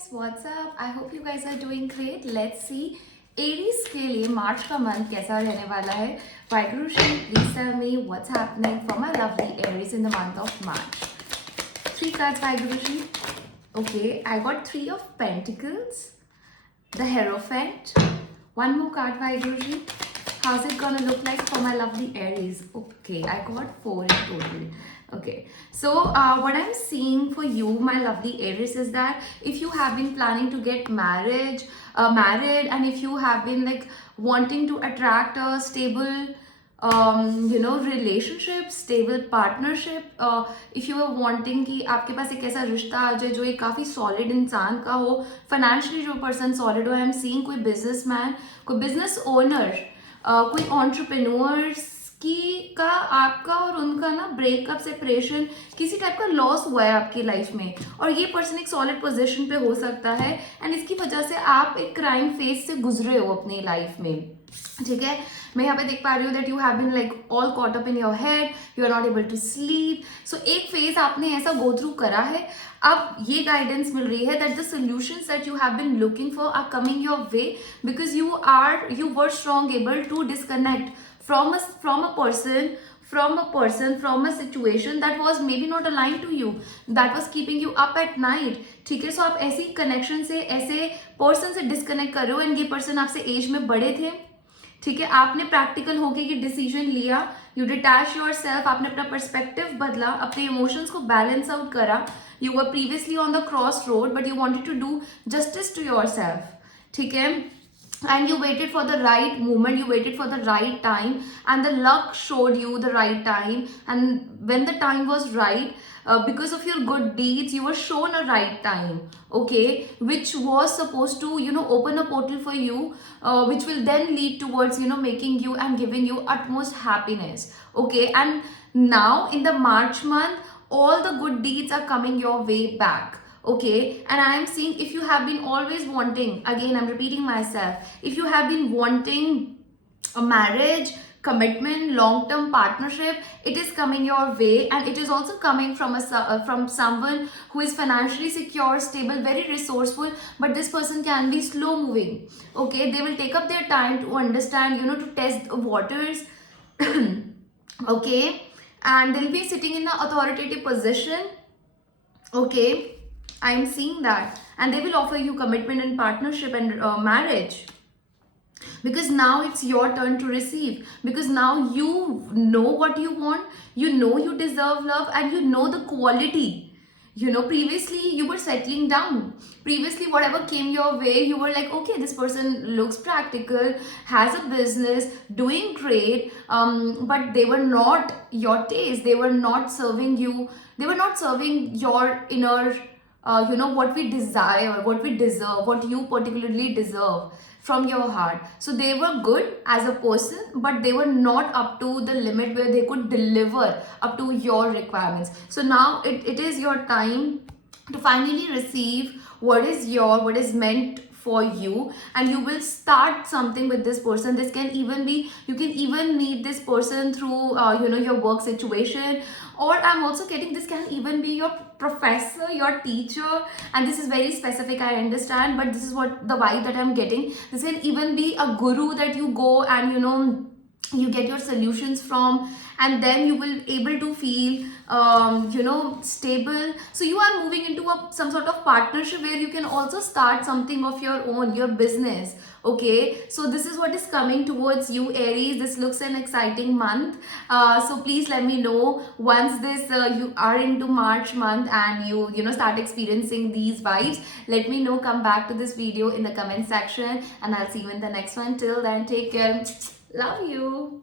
guys, what's up? I hope you guys are doing great. Let's see Aries के लिए मार्च का month कैसा रहने वाला है. Waheguru Shri, please tell me what's happening for my lovely Aries in the month of March. 3 cards, Vaiguru Shri. Okay, I got 3 of Pentacles, the Hierophant. One more card, Vaiguru Shri. How's it gonna look like for my lovely Aries? Okay, I got 4 in total. Okay, so what I'm seeing for you, my lovely Aries, is that if you have been planning to get married, and if you have been like wanting to attract a stable relationship, stable partnership, if you are wanting कि आपके पास एक ऐसा रिश्ता आ जाए जो एक काफ़ी solid इंसान का हो, फाइनेंशियली जो पर्सन सॉलिड हो. आई एम सीइंग कोई बिजनेसमैन, कोई बिजनेस ओनर, कोई एंटरप्रेन्योर्स की का आपका और उनका ना ब्रेकअप, सेपरेशन, किसी टाइप का लॉस हुआ है आपकी लाइफ में, और ये पर्सन एक सॉलिड पोजीशन पे हो सकता है. एंड इसकी वजह से आप एक क्राइम फेज से गुजरे हो अपनी लाइफ में. ठीक है, मैं यहाँ पे देख पा रही हूँ that you have been like all caught up in your head, you are not able to sleep. So एक फेज आपने ऐसा गो थ्रू करा है. अब ये गाइडेंस मिल रही है that the solutions that you have been looking for are coming your way, because you were strong able to disconnect from a person, from a situation that was maybe not aligned to you, that was keeping you up at night. ठीक है, सो आप ऐसी connection से, ऐसे person से disconnect कर रहे हो, एंड ये पर्सन आपसे एज में बड़े थे. ठीक है, आपने प्रैक्टिकल होके ये डिसीजन लिया, यू डिटैच योर सेल्फ, आपने अपना पर्सपेक्टिव बदला, अपने इमोशंस को बैलेंस आउट करा. You were previously on the cross road, but you wanted to do justice to yourself. ठीक है, and you waited for the right moment, you waited for the right time, and the luck showed you the right time. And when the time was right, because of your good deeds, you were shown a right time, okay, which was supposed to open a portal for you, which will then lead towards making you and giving you utmost happiness. Okay, and now in the March month, all the good deeds are coming your way back. Okay, and I am seeing, if you have been always wanting, again I'm repeating myself, if you have been wanting a marriage, commitment, long-term partnership, it is coming your way, and it is also coming from someone who is financially secure, stable, very resourceful. But this person can be slow moving. Okay, they will take up their time to understand, to test the waters. Okay, and they'll be sitting in an authoritative position. Okay, I am seeing that, and they will offer you commitment and partnership and marriage, because now it's your turn to receive, because now you know what you want, you deserve love, and you know the quality. Previously you were settling down, previously whatever came your way, you were like, okay, this person looks practical, has a business, doing great, but they were not your taste, they were not serving you, they were not serving your inner, what we desire, what we deserve, what you particularly deserve from your heart. So they were good as a person, but they were not up to the limit where they could deliver up to your requirements. So now it is your time to finally receive what is meant for you, and you will start something with this person. This can even be, you can even meet this person through your work situation, or I'm also getting, this can even be your professor, your teacher, and this is very specific, I understand, but this is what the vibe that I'm getting. This can even be a guru that you go and you get your solutions from, and then you will able to feel stable. So you are moving into some sort of partnership where you can also start something of your own, your business. Okay, so this is what is coming towards you, Aries. This looks an exciting month. So please let me know once this you are into March month and you start experiencing these vibes. Let me know, come back to this video in the comment section, and I'll see you in the next one. Till then, take care, love you.